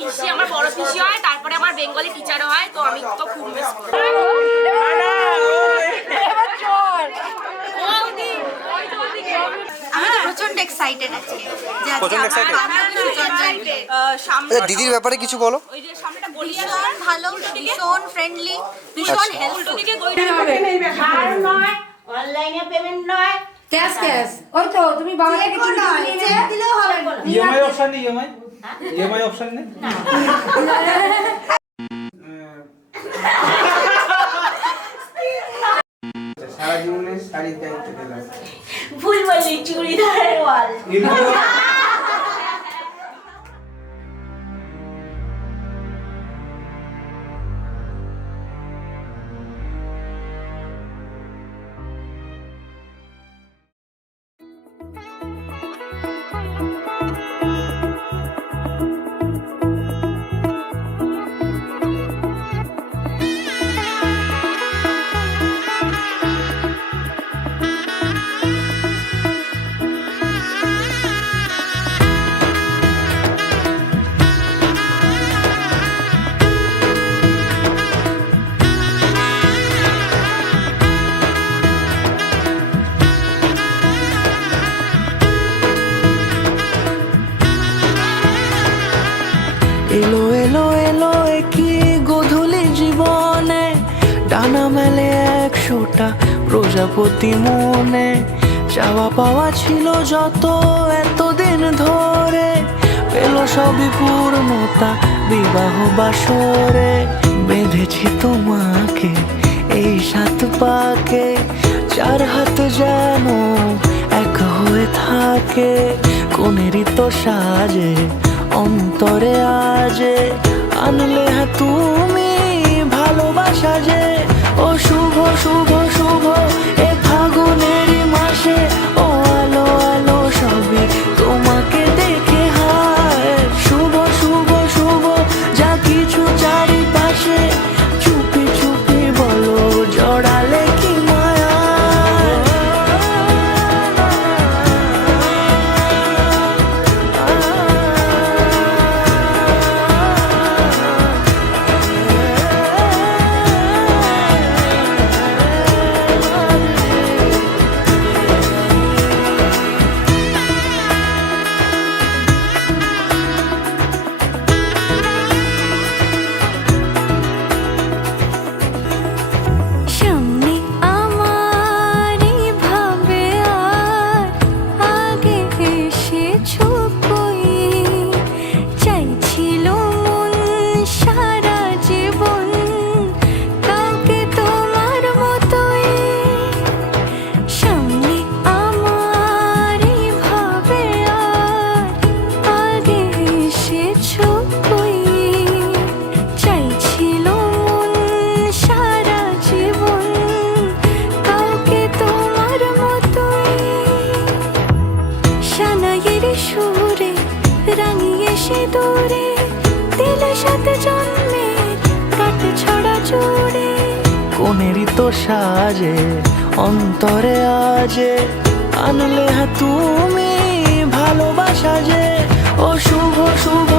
পিসি আমার বড় পিসি হয়, তারপরে আমার বেঙ্গলি টিচারও হয়, তো আমি তো খুব মিস করি। আমি তো প্রচন্ড এক্সাইটেড আছি। প্রচন্ড এক্সাইটেড। দিদির ব্যাপারে কিছু বলো। ভীষণ ভালো, ভীষণ ফ্রেন্ডলি, ভীষণ হেল্পফুল। অনলাইনে পেমেন্ট নয়, ক্যাশ ক্যাশ। ওই তো তুমি বাবা থেকে চেক দিলেও হবে না। ইএমআই অপশন নেই, ইএমআই অপশন নেই। সারা জীবনে শাড়ির দায়িত্ব দিলাম। ভুল বললি, চুড়িদারের ওয়াল। এলো এলো এলো কি গোধূলি জীবনে, ডানা মেলে 100টা প্রজাপতি মনে। চাওয়া পাওয়া ছিল যত এতদিন ধরে, পেল সবই পূর্ণতা বিবাহ বাসরে। বেঁধেছি তোমাকে এই 7 পাকে, 4 হাত যেন এক হয়ে থাকে। কোনেরই তো সাজে অন্তরে আজে, আনলে তুমি ভালোবাসা যে। ও শুভ শুভ শুভ এ ফাগুনেরই মাসে, ও আলো আলো সবই তোমাকে দেখে হায়। শুভ শুভ শুভ যা কিছু চারিপাশে, চুপি চুপি বলো জড়ালে কি মায়া। সামনে আমারই ভাবে আর আগে এসেছো কই, চাইছিল মন সারা জীবন কাউকে তোমার মতোই। সামনে আমারই ভাবে আর আগে এসেছো কই, চাইছিল মন সারা জীবন কাউকে তোমার মতোই। সানাইয়ের সুরে রাঙিয়ে সে দূরে, দিলে 7 জন্মের কাট ছড়া জুড়ে। কোনেরই তো সাজে অন্তরে আজে, আনলে তুমি ভালোবাসা যে। ও শুভ শুভ